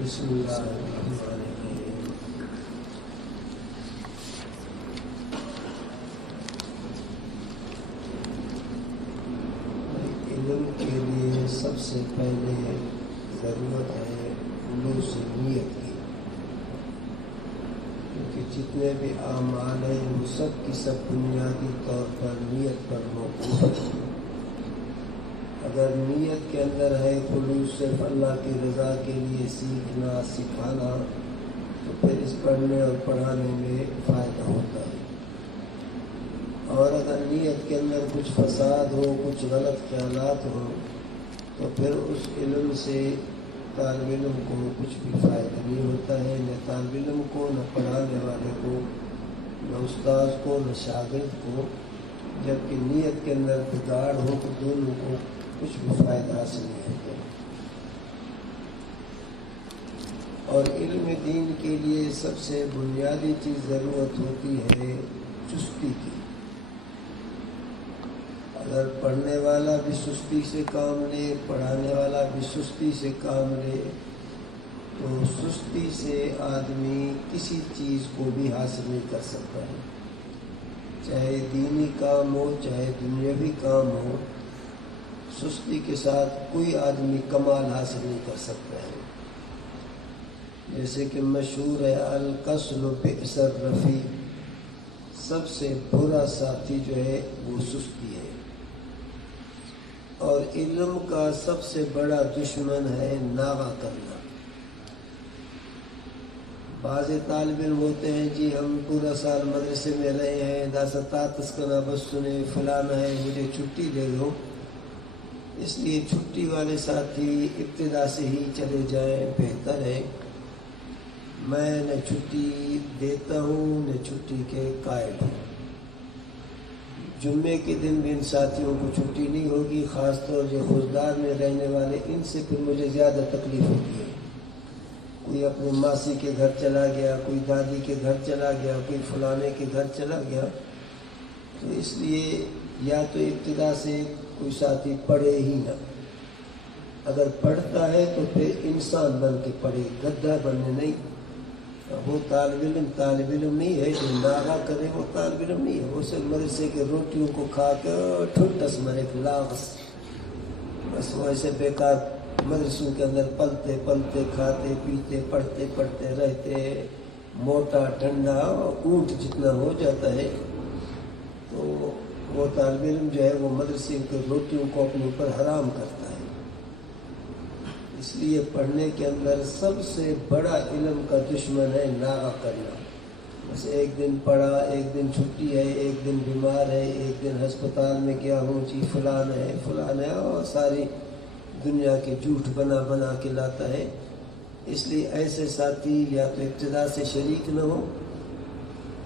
بسم اللہ الرحمن الرحیم۔ علم کے لیے سب سے پہلے ضرورت ہے خلوص نیت کی، کیونکہ جتنے بھی اعمال ہیں وہ سب کی سب بنیادی طور پر نیت پر موقوف ہیں۔ اگر نیت کے اندر ہے خلوص صرف اللہ کی رضا کے لیے سیکھنا سکھانا، تو پھر اس پڑھنے اور پڑھانے میں فائدہ ہوتا ہے۔ اور اگر نیت کے اندر کچھ فساد ہو، کچھ غلط خیالات ہوں، تو پھر اس علم سے طالب علم کو کچھ بھی فائدہ نہیں ہوتا ہے، نہ طالب علم کو، نہ پڑھانے والے کو، نہ استاذ کو، نہ شاگرد کو۔ جبکہ نیت کے اندر بگاڑ ہو تو دونوں کو کچھ بھی فائدہ حاصل نہیں ہوتا۔ اور علم دین کے لیے سب سے بنیادی چیز ضرورت ہوتی ہے چستی کی۔ اگر پڑھنے والا بھی سستی سے کام لے، پڑھانے والا بھی سستی سے کام لے، تو سستی سے آدمی کسی چیز کو بھی حاصل نہیں کر سکتا ہے، چاہے دینی کام ہو چاہے دنیاوی کام ہو۔ سستی کے ساتھ کوئی آدمی کمال حاصل نہیں کر سکتا ہے۔ جیسے کہ مشہور ہے الکسل بئس الرفیق، سب سے برا ساتھی جو ہے وہ سستی ہے۔ اور علم کا سب سے بڑا دشمن ہے ناغہ کرنا۔ بعض طالب علم ہوتے ہیں، جی ہم پورا سال مدرسے میں رہے ہیں، داسطات کنا بس سنے فلانا ہے، مجھے چھٹی دے دو۔ اس لیے چھٹی والے ساتھی ابتدا سے ہی چلے جائیں، بہتر ہے۔ میں نہ چھٹی دیتا ہوں نہ چھٹی کے قائل ہوں۔ جمعے کے دن بھی ان ساتھیوں کو چھٹی نہیں ہوگی، خاص طور جو خوددار میں رہنے والے، ان سے پھر مجھے زیادہ تکلیف ہوتی ہے۔ کوئی اپنے ماسی کے گھر چلا گیا، کوئی دادی کے گھر چلا گیا، کوئی فلانے کے گھر چلا گیا، تو اس لیے یا تو ابتدا سے کوئی ساتھی پڑھے ہی نہ۔ اگر پڑھتا ہے تو پھر انسان بن کے پڑھے، گدھا بننے نہیں۔ وہ طالب علم نہیں ہے، جو ناغہ کرے وہ طالب علم نہیں ہے۔ وہ صرف مدرسے کے روٹیوں کو کھا کے ٹھنڈس مرے لاغس، بس وہ ایسے بیکار مدرسوں کے اندر پلتے پلتے کھاتے پیتے پڑھتے پڑھتے رہتے، موٹا ڈنڈا اونٹ جتنا ہو جاتا ہے۔ تو وہ طالب علم جو ہے وہ مدرسے کے روٹیوں کو اپنے اوپر حرام کرتا ہے۔ اس لیے پڑھنے کے اندر سب سے بڑا علم کا دشمن ہے ناغہ کرنا۔ بس ایک دن پڑھا، ایک دن چھٹی ہے، ایک دن بیمار ہے، ایک دن ہسپتال میں گیا ہوں، جی فلان ہے، اور ساری دنیا کے جھوٹ بنا بنا کے لاتا ہے۔ اس لیے ایسے ساتھی یا تو ابتدا سے شریک نہ ہو،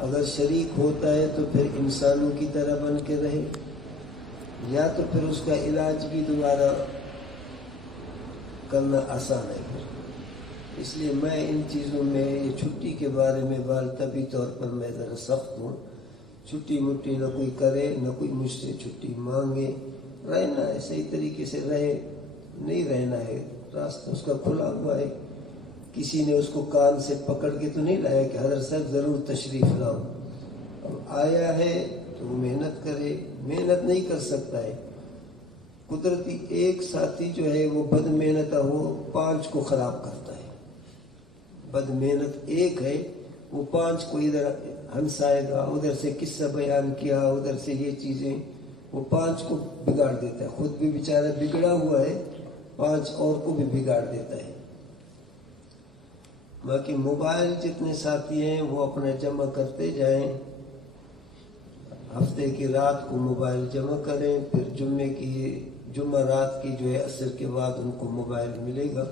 اگر شریک ہوتا ہے تو پھر انسانوں کی طرح بن کے رہے، یا تو پھر اس کا علاج بھی دوبارہ کرنا آسان ہے پھر۔ اس لیے میں ان چیزوں میں، یہ چھٹی کے بارے میں طبی طور پر میں ذرا سخت ہوں۔ چھٹی مٹی نہ کوئی کرے، نہ کوئی مجھ سے چھٹی مانگے۔ رہنا ہے صحیح طریقے سے رہے، نہیں رہنا ہے راستہ اس کا کھلا ہوا ہے۔ کسی نے اس کو کان سے پکڑ کے تو نہیں لایا کہ حضرت صاحب ضرور تشریف لاؤ۔ اب آیا ہے تو وہ محنت کرے، محنت نہیں کر سکتا ہے۔ قدرتی ایک ساتھی جو ہے وہ بد محنت ہو، 5 کو خراب کرتا ہے۔ بد محنت ایک ہے، وہ 5 کو ادھر ہنسائے گا، ادھر سے قصہ بیان کیا، ادھر سے یہ چیزیں، وہ 5 کو بگاڑ دیتا ہے۔ خود بھی بیچارہ بگڑا ہوا ہے، 5 اور کو بھی بگاڑ دیتا ہے۔ باقی موبائل جتنے ساتھی ہیں وہ اپنا جمع کرتے جائیں، ہفتے کی رات کو موبائل جمع کریں، پھر جمعہ رات کی جو ہے عصر کے بعد ان کو موبائل ملے گا۔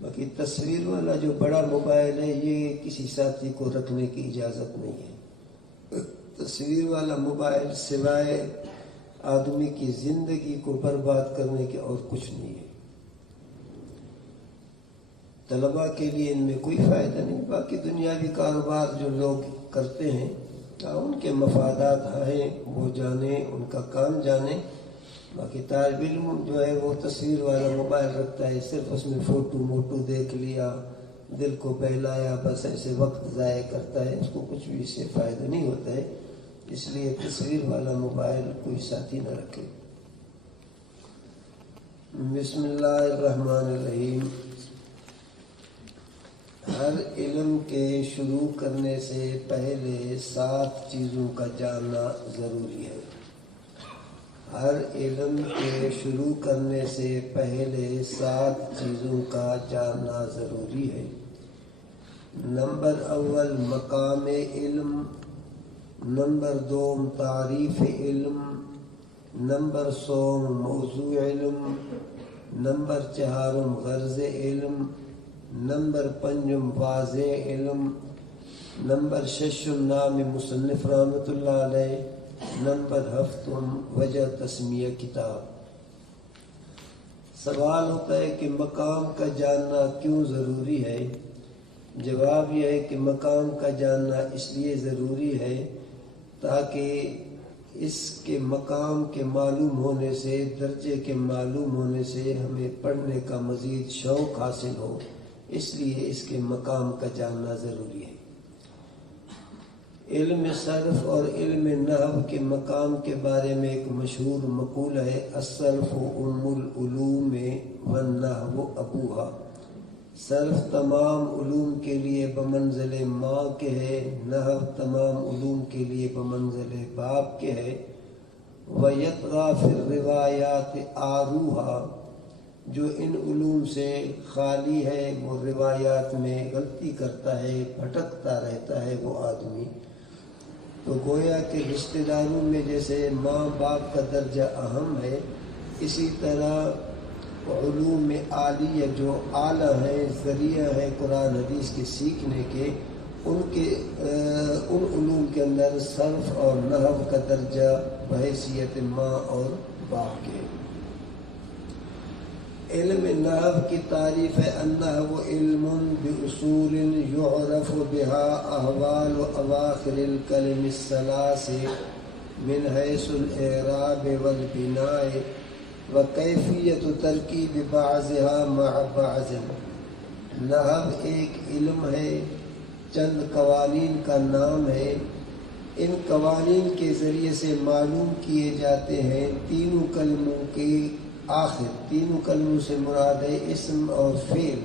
باقی تصویر والا جو بڑا موبائل ہے، یہ کسی ساتھی کو رکھنے کی اجازت نہیں ہے۔ تصویر والا موبائل سوائے آدمی کی زندگی کو برباد کرنے کے اور کچھ نہیں ہے۔ طلباء کے لیے ان میں کوئی فائدہ نہیں۔ باقی دنیاوی کاروبار جو لوگ کرتے ہیں، ان کے مفادات ہیں، وہ جانیں، ان کا کام جانیں۔ باقی طالب علم جو ہے وہ تصویر والا موبائل رکھتا ہے، صرف اس میں فوٹو موٹو دیکھ لیا، دل کو بہلایا، بس ایسے وقت ضائع کرتا ہے، اس کو کچھ بھی اس سے فائدہ نہیں ہوتا ہے. اس لیے تصویر والا موبائل کوئی ساتھی نہ رکھے. بسم اللہ الرحمن الرحیم. ہر علم کے شروع کرنے سے پہلے 7 چیزوں کا جاننا ضروری ہے. ہر علم کے شروع کرنے سے پہلے 7 چیزوں کا جاننا ضروری ہے. نمبر اول مقام علم، نمبر 2 تعریف علم، نمبر 3 موضوع علم، نمبر 4 غرض علم، نمبر 5 واضح علم، نمبر 6 نام مصنف رحمۃ اللہ علیہ، نمبر 7 وجہ تسمیہ کتاب. سوال ہوتا ہے کہ مقام کا جاننا کیوں ضروری ہے؟ جواب یہ ہے کہ مقام کا جاننا اس لیے ضروری ہے تاکہ اس کے مقام کے معلوم ہونے سے، درجے کے معلوم ہونے سے ہمیں پڑھنے کا مزید شوق حاصل ہو. اس لیے اس کے مقام کا جاننا ضروری ہے. علم صرف اور علم نحو کے مقام کے بارے میں ایک مشہور مقولہ ہے: الصرف ام العلوم والنحو ابوہا. صرف تمام علوم کے لیے بمنزل ماں کے ہے، نحو تمام علوم کے لیے بمنزل باپ کے ہے. وَيَطْغَى فِي الرِّوَایَاتِ آرُوہا. جو ان علوم سے خالی ہے وہ روایات میں غلطی کرتا ہے، بھٹکتا رہتا ہے وہ آدمی. تو گویا کہ رشتہ داروں میں جیسے ماں باپ کا درجہ اہم ہے، اسی طرح علوم عالیہ جو اعلیٰ ہیں، ذریعہ ہے قرآن حدیث کے سیکھنے کے، ان علوم کے اندر صرف اور نحو کا درجہ بحیثیت ماں اور باپ کے. علم نحو کی تعریف ہے: النحو علم باصول یعرف بها احوال اواخر الکلم الثلاث من حیث الاعراب والبناء وکیفیت ترکیب بعضها مع بعض. نحو ایک علم ہے، چند قوانین کا نام ہے. ان قوانین کے ذریعے سے معلوم کیے جاتے ہیں تینوں کلموں کے آخر. تینوں کلموں سے مراد ہے اسم اور فعل.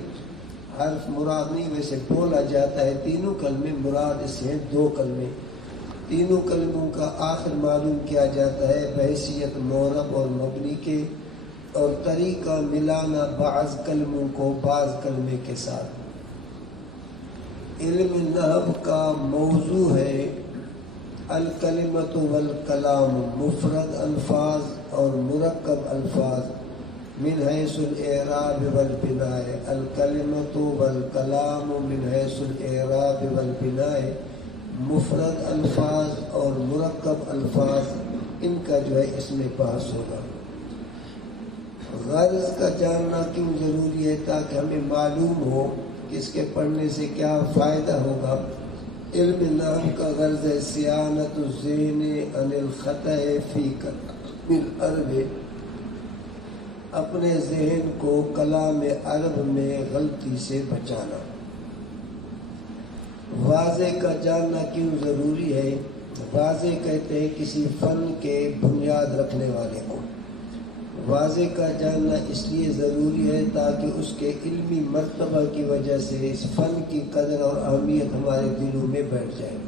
حرف مراد نہیں، ویسے بولا جاتا ہے تینوں کلمے، مراد اس ہیں 2 کلمے. تینوں کلموں کا آخر معلوم کیا جاتا ہے بحیثیت معرب اور مبنی کے، اور طریقہ ملانا بعض کلموں کو بعض کلمے کے ساتھ. علم نحو کا موضوع ہے الکلمۃ والکلام، مفرد الفاظ اور مرکب الفاظ، من حیث الاعراب والبناء. الکلمۃ والکلام من حیث الاعراب والبناء، مفرد الفاظ اور مرکب الفاظ، ان کا جو ہے اس میں بحث ہوگا. غرض کا جاننا کیوں ضروری ہے؟ تاکہ ہمیں معلوم ہو کہ اس کے پڑھنے سے کیا فائدہ ہوگا. علم نحو کا غرض ہے صیانت الذہن عن الخطأ فی کلام العرب، اپنے ذہن کو کلام عرب میں غلطی سے بچانا. واضح کا جاننا کیوں ضروری ہے؟ واضح کہتے ہیں کسی فن کے بنیاد رکھنے والے کو. واضح کا جاننا اس لیے ضروری ہے تاکہ اس کے علمی مرتبہ کی وجہ سے اس فن کی قدر اور اہمیت ہمارے دلوں میں بیٹھ جائے.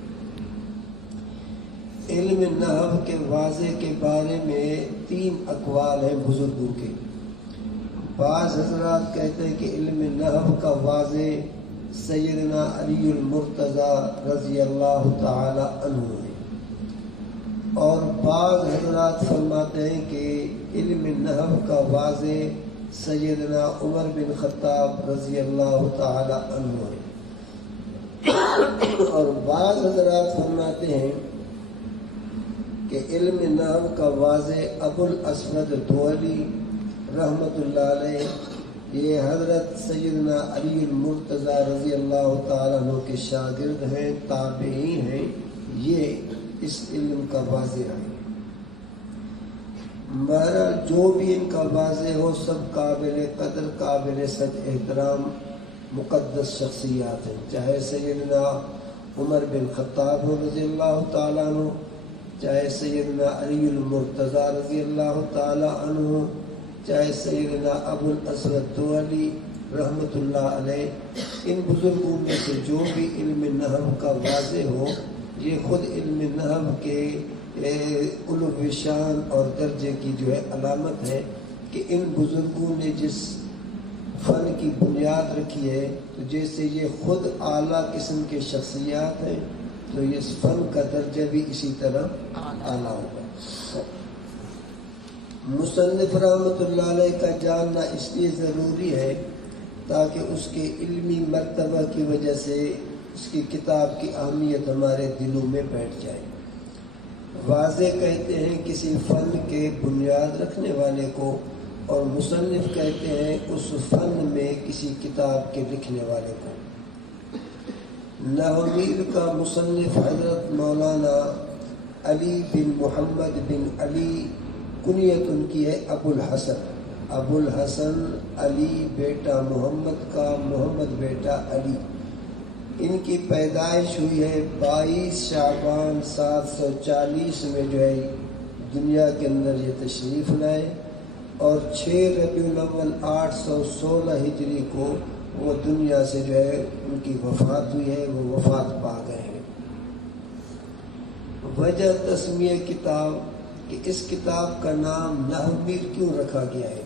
علم نحو کے واضح کے بارے میں 3 اقوال ہیں بزرگوں کے. بعض حضرات کہتے ہیں کہ علم نحو کا واضح سیدنا علی المرتضیٰ رضی اللہ تعالی عنہ ہے، اور بعض حضرات فرماتے ہیں کہ علم نحو کا واضح سیدنا عمر بن خطاب رضی اللہ تعالی عنہ ہے، اور بعض حضرات فرماتے ہیں کہ علم نحو کا واضح ابو الاسود دؤلی رحمۃ اللہ علیہ، یہ حضرت سیدنا علی المرتضیٰ رضی اللہ تعالیٰ عنہ کے شاگرد ہیں، تابعین ہیں، یہ اس علم کا واضح ہے. بہرحال جو بھی ان کا واضح ہو سب قابل قدر قابل سچ احترام مقدس شخصیات ہیں، چاہے سیدنا عمر بن خطاب رضی اللہ تعالیٰ عنہ، چاہے سیدنا علی المرتضیٰ رضی اللہ تعالیٰ عنہ، چاہے سیدنا ابو الاسود دؤلی رحمۃ اللہ علیہ. ان بزرگوں میں سے جو بھی علم نحو کا واضح ہو، یہ خود علم نحو کے علو شان اور درجے کی جو ہے علامت ہے کہ ان بزرگوں نے جس فن کی بنیاد رکھی ہے، تو جیسے یہ خود اعلیٰ قسم کے شخصیات ہیں تو اس فن کا درجہ بھی اسی طرح اعلیٰ ہوگا. مصنف رحمۃ اللہ علیہ کا جاننا اس لیے ضروری ہے تاکہ اس کے علمی مرتبہ کی وجہ سے اس کی کتاب کی اہمیت ہمارے دلوں میں بیٹھ جائے. واضح کہتے ہیں کسی فن کے بنیاد رکھنے والے کو، اور مصنف کہتے ہیں اس فن میں کسی کتاب کے لکھنے والے کو. نحو میر کا مصنف حضرت مولانا علی بن محمد بن علی، کنیت ان کی ہے ابو الحسن. ابو الحسن علی بیٹا محمد کا، محمد بیٹا علی. ان کی پیدائش ہوئی ہے 22 شعبان 740 میں جو ہے دنیا کے اندر یہ تشریف لائے، اور 6 ربیع الاول 816 ہجری کو وہ دنیا سے جو ہے ان کی وفات ہوئی ہے، وہ وفات پا گئے ہیں. وجہ تسمیہ کتاب کہ اس کتاب کا نام نحو میر کیوں رکھا گیا ہے.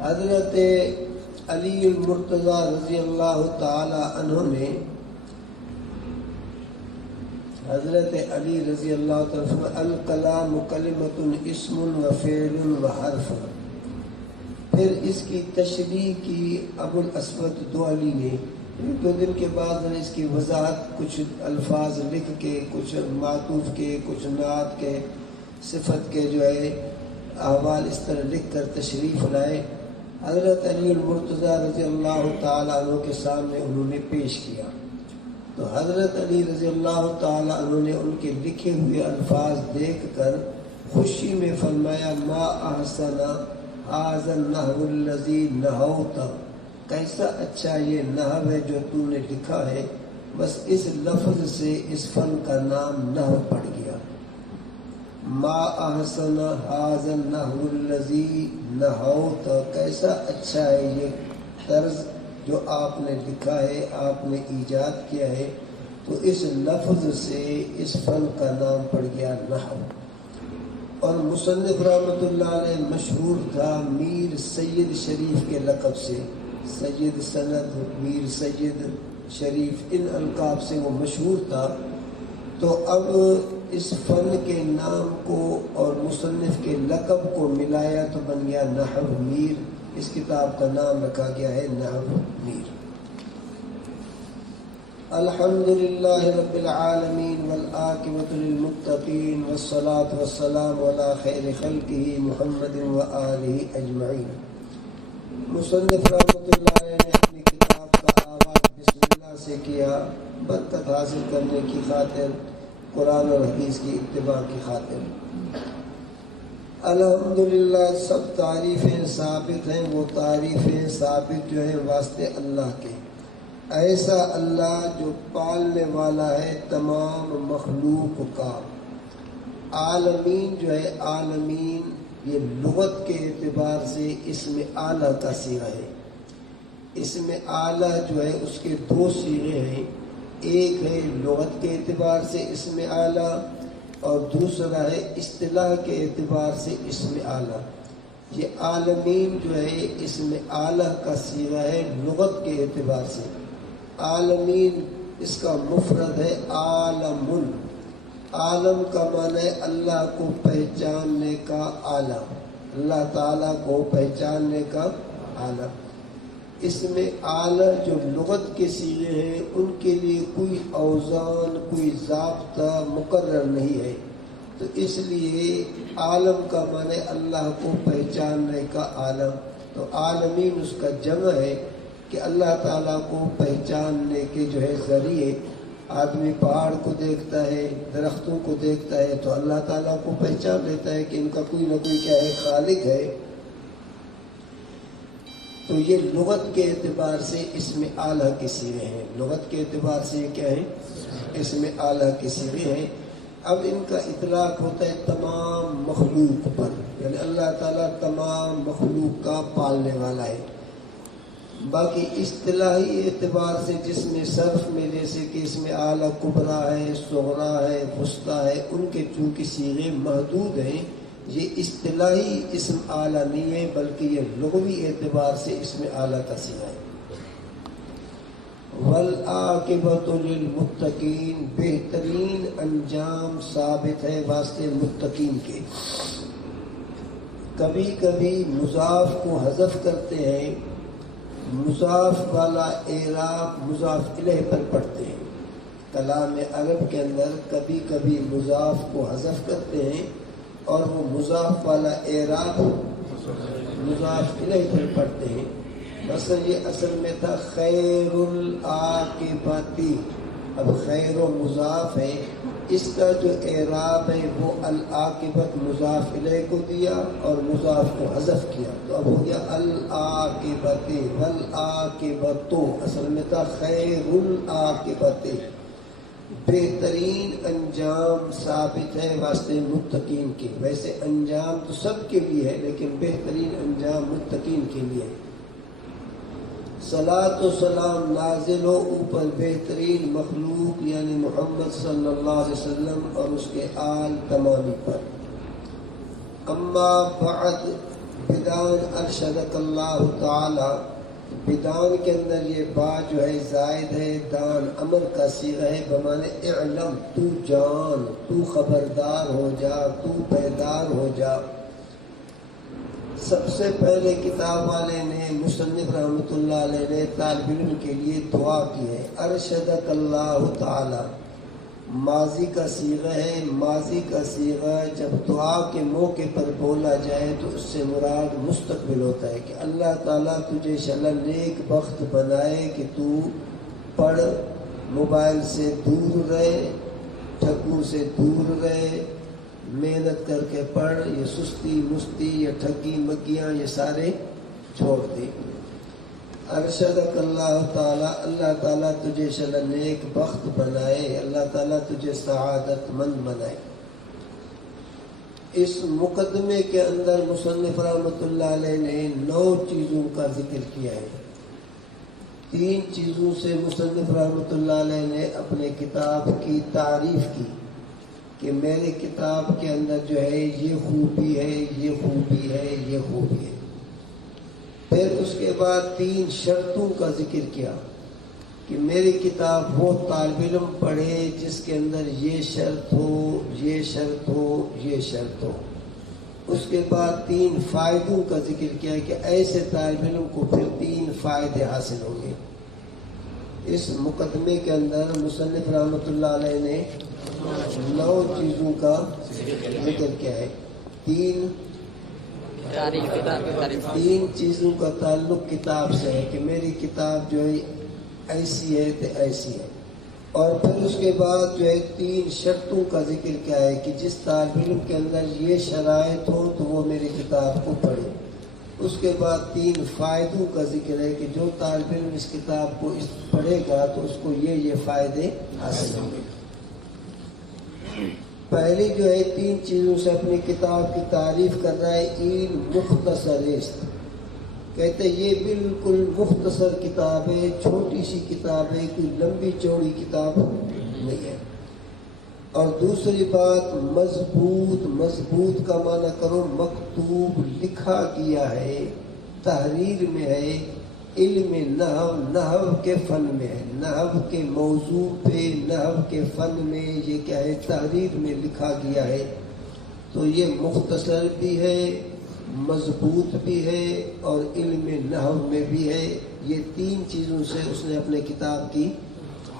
حضرت علی المرتضیٰ رضی اللہ تعالی عنہ نے، حضرت علی رضی اللہ تعالی عنہ، الکلام کلمۃ اسم و فعل و حرف. پھر اس کی تشریح کی ابو الاسود دؤلی نے. 2 دن کے بعد اس کی وضاحت کچھ الفاظ لکھ کے، کچھ معطوف کے، کچھ نعت کے، صفت کے جو ہے احوال اس طرح لکھ کر تشریف لائے. حضرت علی المرتضیٰ رضی اللہ تعالیٰ عنہ کے سامنے انہوں نے پیش کیا، تو حضرت علی رضی اللہ تعالیٰ عنہ نے ان کے لکھے ہوئے الفاظ دیکھ کر خوشی میں فرمایا، ما احسن ھذا النحو الذی نحوت، کیسا اچھا یہ نحو ہے جو تو نے لکھا ہے. بس اس لفظ سے اس فن کا نام نحو پڑ گیا. ما احسن ھذا النحو الذی نحوت، کیسا اچھا ہے یہ طرز جو آپ نے لکھا ہے، آپ نے ایجاد کیا ہے. تو اس لفظ سے اس فن کا نام پڑ گیا نحو. اور مصنف رحمۃ اللہ علیہ مشہور تھا میر سید شریف کے لقب سے. سید سند، میر سید شریف، ان القاب سے وہ مشہور تھا. تو اب اس فن کے نام کو اور مصنف کے لقب کو ملایا تو بن گیا نحو میر. اس کتاب کا نام رکھا گیا ہے نحو میر. الحمدللہ رب العالمین والعاقبۃ للمتقین والصلاة والسلام علی خیر خلقہ محمد وآلہ اجمعین. مصنف رحمۃ اللہ علیہ نے اپنی کتاب کا آغاز بسم اللہ سے کیا، برکت حاصل کرنے کی خاطر، قرآن اور حدیث کی اتباع کی خاطر. الحمدللہ سب تعریفیں ثابت ہیں، وہ تعریفیں ثابت جو ہیں واسطے اللہ کے. ایسا اللہ جو پالنے والا ہے تمام مخلوق کا. عالمین جو ہے، عالمین یہ لغت کے اعتبار سے اسم اعلیٰ کا صیغہ ہے. اسم اعلیٰ جو ہے اس کے 2 صیغے ہیں. ایک ہے لغت کے اعتبار سے اسم اعلیٰ، اور دوسرا ہے اصطلاح کے اعتبار سے اسم اعلیٰ. یہ عالمین جو ہے اسم اعلیٰ کا صیغہ ہے لغت کے اعتبار سے. عالمین اس کا مفرد ہے عالم. عالم کا معنی ہے اللہ کو پہچاننے کا آلہ، اللہ تعالیٰ کو پہچاننے کا آلہ. اس میں آلہ جو لغت کے صیغے ہیں ان کے لیے کوئی اوزان، کوئی ضابطہ مقرر نہیں ہے. تو اس لیے عالم کا معنی اللہ کو پہچاننے کا عالم. تو عالمین اس کا جمع ہے کہ اللہ تعالیٰ کو پہچاننے کے جو ہے ذریعے آدمی پہاڑ کو دیکھتا ہے، درختوں کو دیکھتا ہے تو اللہ تعالیٰ کو پہچان لیتا ہے کہ ان کا کوئی نہ کوئی کیا ہے، خالق ہے. تو یہ لغت کے اعتبار سے اس میں اعلیٰ کے صیغے ہیں. لغت کے اعتبار سے یہ کیا ہے، اس میں اعلیٰ کے صیغے ہیں. اب ان کا اطلاق ہوتا ہے تمام مخلوق پر، یعنی اللہ تعالیٰ تمام مخلوق کا پالنے والا ہے. باقی اصطلاحی اعتبار سے جس میں صرف میں جیسے کہ اس میں اعلیٰ کبریٰ ہے، صغریٰ ہے، وسطیٰ ہے، ان کے چونکہ صیغے محدود ہیں، یہ اصطلاحی اسم اعلیٰ نہیں ہے بلکہ یہ لغوی اعتبار سے اس میں اعلیٰ کا صیغہ ہے. والعاقبۃ للمتقین، بہترین انجام ثابت ہے واسطے متقین کے. کبھی کبھی مضاف کو حذف کرتے ہیں، مضاف والا اعراب مضاف الیہ پر پڑھتے ہیں. کلام عرب کے اندر کبھی کبھی مضاف کو حذف کرتے ہیں اور وہ مضاف والا اعراب مضاف الیہ پر پڑھتے ہیں. مثلا یہ اصل میں تھا خیر العاقبتی، اب خیر و مضاف ہے، اس کا جو اعراب ہے وہ العاقبت مضاف الیہ کو دیا اور مضاف کو حذف کیا، تو اب ہو گیا العاقبت والعاقبت. اصل میں تھا خیر العاقبت، بہترین انجام ثابت ہے واسطے متقین کے. ویسے انجام تو سب کے لیے ہے لیکن بہترین انجام متقین کے لیے. صلاۃ و سلام نازل ہو اوپر بہترین مخلوق یعنی محمد صلی اللہ علیہ وسلم اور اس کے آل تمامی پر. اما بعد، بدان ارشدک اللہ تعالی، بدان کے اندر یہ با جو ہے زائد ہے، دان امر کا صیغہ ہے بمعنی اعلم، تو جان، تو خبردار ہو جا، تو بیدار ہو جا. سب سے پہلے کتاب والے نے، مصنف رحمۃ اللہ علیہ نے طالب علم کے لیے دعا کی ہے. ارشدک اللہ تعالی ماضی کا صیغہ ہے. ماضی کا صیغہ جب دعا کے موقع پر بولا جائے تو اس سے مراد مستقبل ہوتا ہے کہ اللہ تعالیٰ تجھے انشاءاللہ نیک بخت بنائے کہ تو پڑھ، موبائل سے دور رہے، ٹھگوں سے دور رہے، محنت کر کے پڑھ، یہ سستی مستی یہ ٹھگی مگیاں یہ سارے چھوڑ دے. ارشدک اللہ تعالیٰ، اللہ تعالیٰ تجھے انشاءاللہ نیک بخت بنائے، اللہ تعالیٰ تجھے سعادت مند بنائے. اس مقدمے کے اندر مصنف رحمۃ اللہ علیہ نے 9 چیزوں کا ذکر کیا ہے. 3 چیزوں سے مصنف رحمۃ اللہ علیہ نے اپنے کتاب کی تعریف کی کہ میرے کتاب کے اندر جو ہے یہ خوبی ہے، یہ خوبی ہے، یہ خوبی ہے. پھر اس کے بعد 3 شرطوں کا ذکر کیا کہ میری کتاب وہ طالب علم پڑھے جس کے اندر یہ شرط ہو، یہ شرط ہو، یہ شرط ہو. اس کے بعد 3 فائدوں کا ذکر کیا کہ ایسے طالب علم کو پھر 3 فائدے حاصل ہوں گے. اس مقدمے کے اندر مصنف رحمۃ اللہ علیہ نے 9 چیزوں کا ذکر کیا ہے. 3 چیزوں کا تعلق کتاب سے ہے کہ میری کتاب جو ہے ایسی ہے تو ایسی ہے. اور پھر اس کے بعد جو ہے 3 شرطوں کا ذکر کیا ہے کہ جس طالب علم کے اندر یہ شرائط ہو تو وہ میری کتاب کو پڑھے. اس کے بعد 3 فائدوں کا ذکر ہے کہ جو طالب علم اس کتاب کو پڑھے گا تو اس کو یہ فائدے حاصل ہوں گے. پہلی جو ہے 3 چیزوں سے اپنی کتاب کی تعریف کر رہا ہے. این مختصر است، کہتے یہ بالکل مختصر کتاب ہے، چھوٹی سی کتاب ہے، کوئی لمبی چوڑی کتاب نہیں ہے. اور دوسری بات مضبوط، مضبوط کا معنی کرو مکتوب، لکھا گیا ہے، تحریر میں ہے، علم نحو، نحو کے فن میں ہے، نحو کے موضوع پہ، نحو کے فن میں یہ کیا ہے تحریر میں لکھا گیا ہے. تو یہ مختصر بھی ہے، مضبوط بھی ہے اور علم نحو میں بھی ہے. یہ 3 چیزوں سے اس نے اپنے کتاب کی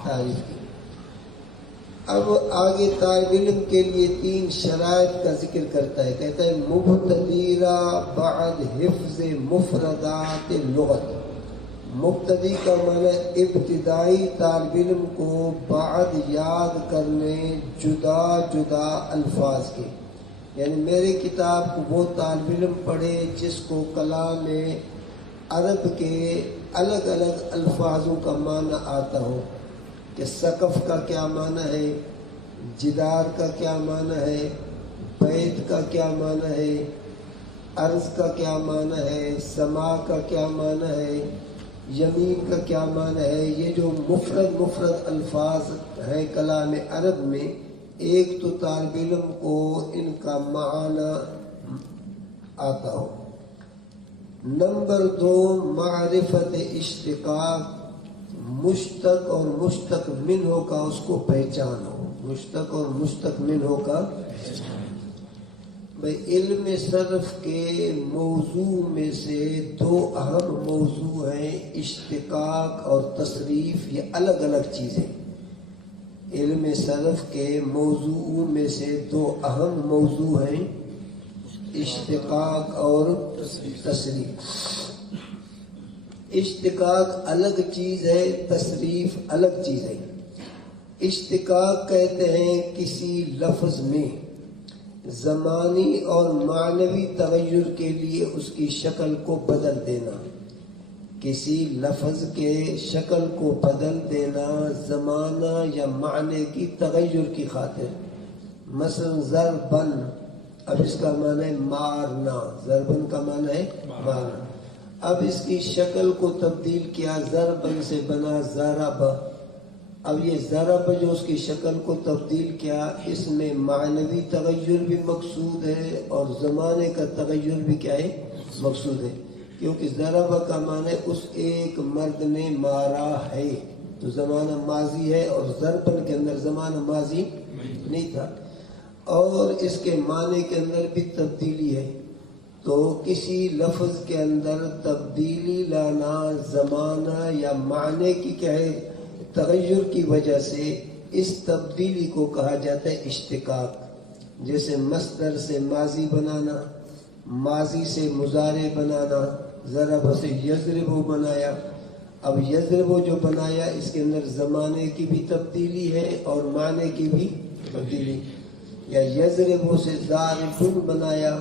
تعریف کی. اب آگے طالب علم کے لیے 3 شرائط کا ذکر کرتا ہے. کہتا ہے مبتدیرہ بعد حفظ مفردات لغت، مبتدی کا معنی ابتدائی طالب علم کو بعد یاد کرنے جدا جدا الفاظ کے، یعنی میری کتاب کو وہ طالب علم پڑھے جس کو کلام عرب کے الگ الگ الفاظوں کا معنی آتا ہو، کہ سقف کا کیا معنی ہے، جدار کا کیا معنی ہے، بیت کا کیا معنی ہے، عرض کا کیا معنی ہے، سما کا کیا معنی ہے، یمین کا کیا معنی ہے۔ یہ جو مفرد الفاظ ہیں کلام عرب میں، ایک تو طالب علم کو ان کا معنی آتا ہو۔ نمبر 2، معرفت اشتقاق، مشتق اور مشتق منہ کا اس کو پہچان ہو، مشتق اور مشتق منہ کا۔ بھئی علم صرف کے موضوع میں سے 2 اہم موضوع ہیں، اشتقاق اور تصریف، یہ الگ الگ چیزیں۔ علم صرف کے موضوع میں سے 2 اہم موضوع ہیں، اشتقاق اور تصریف۔ اشتقاق الگ چیز ہے، تصریف الگ چیز ہے۔ اشتقاق کہتے ہیں کسی لفظ میں زمانی اور معنوی تغیر کے لیے اس کی شکل کو بدل دینا، کسی لفظ کے شکل کو بدل دینا زمانہ یا معنی کی تغیر کی خاطر۔ مثلا ضربن، اب اس کا معنی ہے مارنا، ضربن کا معنی ہے مارنا، اب اس کی شکل کو تبدیل کیا، ضربن سے بنا ضرب۔ اب یہ ضرب جو اس کی شکل کو تبدیل کیا، اس میں معنوی تغیر بھی مقصود ہے اور زمانے کا تغیر بھی کیا ہے، مقصود ہے، کیونکہ ضرب کا معنی اس ایک مرد نے مارا ہے، تو زمانہ ماضی ہے، اور ضربن کے اندر زمانہ ماضی نہیں تھا، اور اس کے معنی کے اندر بھی تبدیلی ہے۔ تو کسی لفظ کے اندر تبدیلی لانا زمانہ یا معنی کی کیا ہے، تغیر کی وجہ سے، اس تبدیلی کو کہا جاتا ہے اشتقاق۔ جیسے مصدر سے ماضی بنانا، ماضی سے مضارع بنانا، ضرب سے یضرب بنایا۔ اب یضرب جو بنایا، اس کے اندر زمانے کی بھی تبدیلی ہے اور معنی کی بھی تبدیلی۔ یا یضرب سے ضارب بنایا،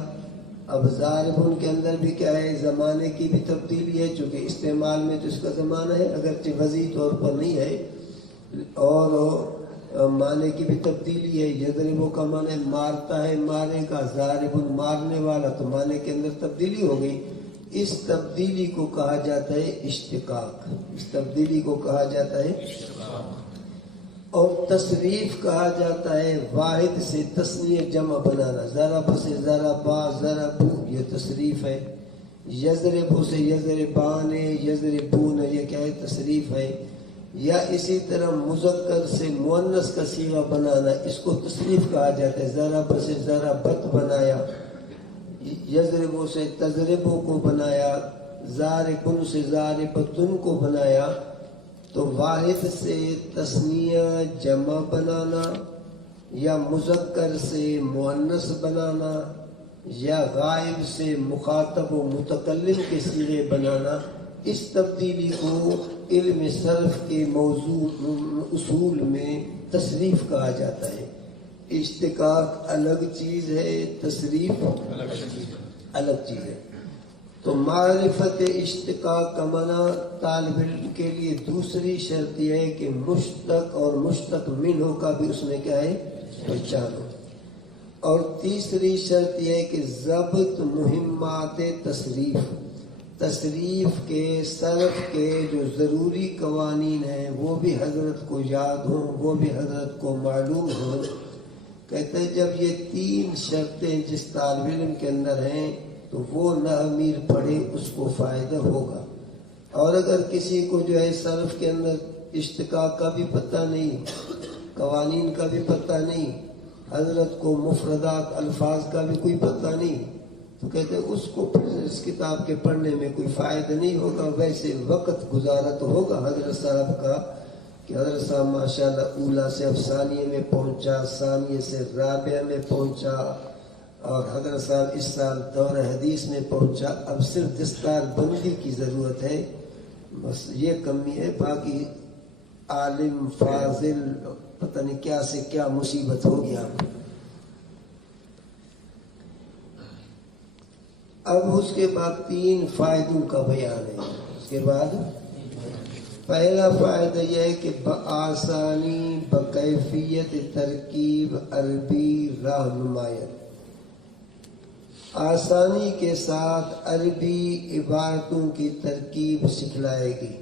اب ضارب کے اندر بھی کیا ہے، زمانے کی بھی تبدیلی ہے، چونکہ استعمال میں تو اس کا زمانہ ہے اگرچہ وضعی طور پر نہیں ہے، اور معنی کی بھی تبدیلی ہے۔ یضرب کا معنی مارتا ہے، مارے کا، ضارب مارنے والا، تو معنی کے اندر تبدیلی ہو گئی۔ اس تبدیلی کو کہا جاتا ہے اشتقاق، اس تبدیلی کو کہا جاتا ہے اشتقاق۔ اور تصریف کہا جاتا ہے واحد سے تثنیہ جمع بنانا، ضرب سے ضربا، ضربو، یہ تصریف ہے۔ یضرب سے یضربان، یضربون، یہ کیا ہے، تصریف ہے۔ یا اسی طرح مذکر سے مؤنث کا صیغہ بنانا، اس کو تصریف کہا جاتا ہے۔ ضرب سے ضربت بنایا، یضرب سے تضربو کو بنایا، ضاربن سے ضاربتن کو بنایا۔ تو واحد سے تثنیہ جمع بنانا، یا مذکر سے مؤنث بنانا، یا غائب سے مخاطب و متکلم کے صیغے بنانا، اس تبدیلی کو علم صرف کے موضوع اصول میں تصریف کہا جاتا ہے۔ اشتقاق الگ چیز ہے، تصریف الگ چیز ہے۔ تو معرفت اشتقاق کا معنی طالب علم کے لیے دوسری شرط یہ ہے کہ مشتق اور مشتق منہ کا بھی اس میں کیا ہے، پہچان ہو۔ اور تیسری شرط یہ ہے کہ ضبط مہمات تصریف، تصریف کے صرف کے جو ضروری قوانین ہیں وہ بھی حضرت کو یاد ہوں، وہ بھی حضرت کو معلوم ہوں۔ کہتے ہیں جب یہ 3 شرطیں جس طالب علم کے اندر ہیں تو وہ نہ امیر پڑھے، اس کو فائدہ ہوگا۔ اور اگر کسی کو جو ہے صرف کے اندر اشتقاق کا بھی پتہ نہیں، قوانین کا بھی پتہ نہیں، حضرت کو مفردات الفاظ کا بھی کوئی پتہ نہیں، تو کہتے ہیں اس کو اس کتاب کے پڑھنے میں کوئی فائدہ نہیں ہوگا۔ ویسے وقت گزارا تو ہوگا حضرت صاحب کا، کہ حضرت صاحب ماشاءاللہ اولا سے اب ثانیہ میں پہنچا، ثانیہ سے رابعہ میں پہنچا، اور حضرت صاحب اس سال دور حدیث میں پہنچا۔ اب صرف دستار بندی کی ضرورت ہے، بس یہ کمی ہے، باقی عالم فاضل پتہ نہیں کیا سے کیا مصیبت ہو گیا. اب اس کے بعد 3 فائدوں کا بیان ہے. اس کے بعد پہلا فائدہ یہ ہے کہ بآسانی بکیفیت ترکیب عربی راہنمایت، آسانی کے ساتھ عربی عبارتوں کی ترکیب سکھلائے گی،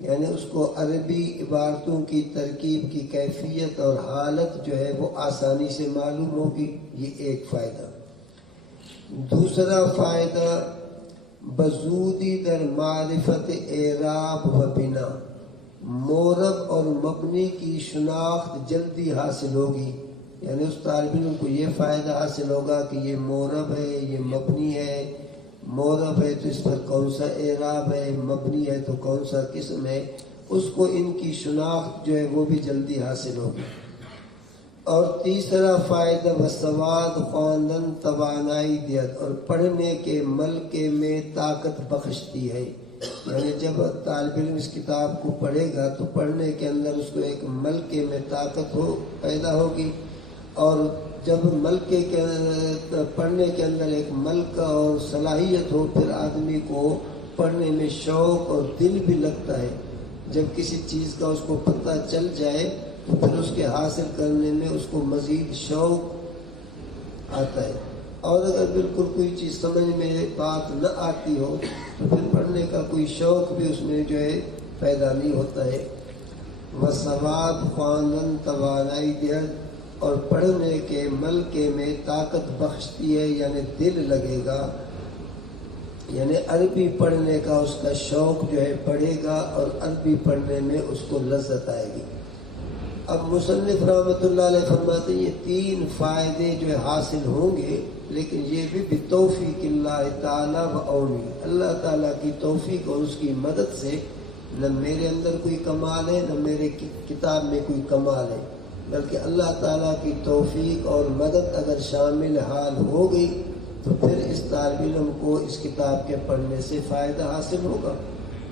یعنی اس کو عربی عبارتوں کی ترکیب کی کیفیت اور حالت جو ہے وہ آسانی سے معلوم ہوگی. یہ ایک فائدہ. دوسرا فائدہ بزودی در معرفت اعراب و بنا، مورب اور مبنی کی شناخت جلدی حاصل ہوگی. یعنی اس طالب علم کو یہ فائدہ حاصل ہوگا کہ یہ مورب ہے، یہ مبنی ہے. مورب ہے تو اس پر کون سا اعراب ہے، مبنی ہے تو کون سا قسم ہے، اس کو ان کی شناخت جو ہے وہ بھی جلدی حاصل ہوگی. اور تیسرا فائدہ وسواد خواندن توانائی دیت، اور پڑھنے کے ملکے میں طاقت بخشتی ہے. یعنی جب طالب علم اس کتاب کو پڑھے گا تو پڑھنے کے اندر اس کو ایک ملکے میں طاقت پیدا ہوگی، اور جب ملکے کے پڑھنے کے اندر ایک ملکہ اور صلاحیت ہو، پھر آدمی کو پڑھنے میں شوق اور دل بھی لگتا ہے. جب کسی چیز کا اس کو پتہ چل جائے تو پھر اس کے حاصل کرنے میں اس کو مزید شوق آتا ہے. اور اگر بالکل کوئی چیز سمجھ میں بات نہ آتی ہو تو پھر پڑھنے کا کوئی شوق بھی اس میں جو ہے پیدا نہیں ہوتا ہے. وسواد خواندن توانائی دیت، اور پڑھنے کے ملکے میں طاقت بخشتی ہے، یعنی دل لگے گا، یعنی عربی پڑھنے کا اس کا شوق جو ہے بڑھے گا اور عربی پڑھنے میں اس کو لذت آئے گی. اب مصنف رحمۃ اللہ علیہ فرماتے ہیں یہ 3 فائدے جو ہے حاصل ہوں گے، لیکن یہ بھی بتوفیق اللہ تعالیٰ و عونی، اللہ تعالیٰ کی توفیق اور اس کی مدد سے. نہ میرے اندر کوئی کمال ہے، نہ میرے کتاب میں کوئی کمال ہے، بلکہ اللہ تعالیٰ کی توفیق اور مدد اگر شامل حال ہو گئی تو پھر اس طالب علم کو اس کتاب کے پڑھنے سے فائدہ حاصل ہوگا.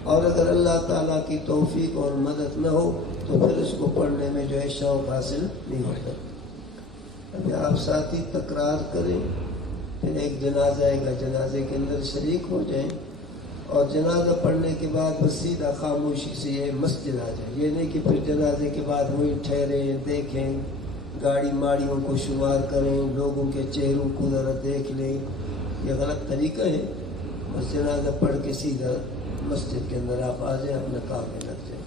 اور اگر اللہ تعالیٰ کی توفیق اور مدد نہ ہو تو پھر اس کو پڑھنے میں جو ہے شوق حاصل نہیں ہوتا. ابھی آپ ساتھی تکرار کریں، پھر ایک جنازہ آئے گا، جنازے کے اندر شریک ہو جائیں، اور جنازہ پڑھنے کے بعد بس سیدھا خاموشی سے یہ مسجد آ جائے. یہ نہیں کہ پھر جنازے کے بعد وہیں ٹھہریں، دیکھیں، گاڑی ماڑیوں کو شمار کریں، لوگوں کے چہروں کو ذرا دیکھ لیں. یہ غلط طریقہ ہے. بس جنازہ پڑھ کے سیدھا مسجد کے اندر آپ آ جائیں، اپنے کام میں لگ جائیں.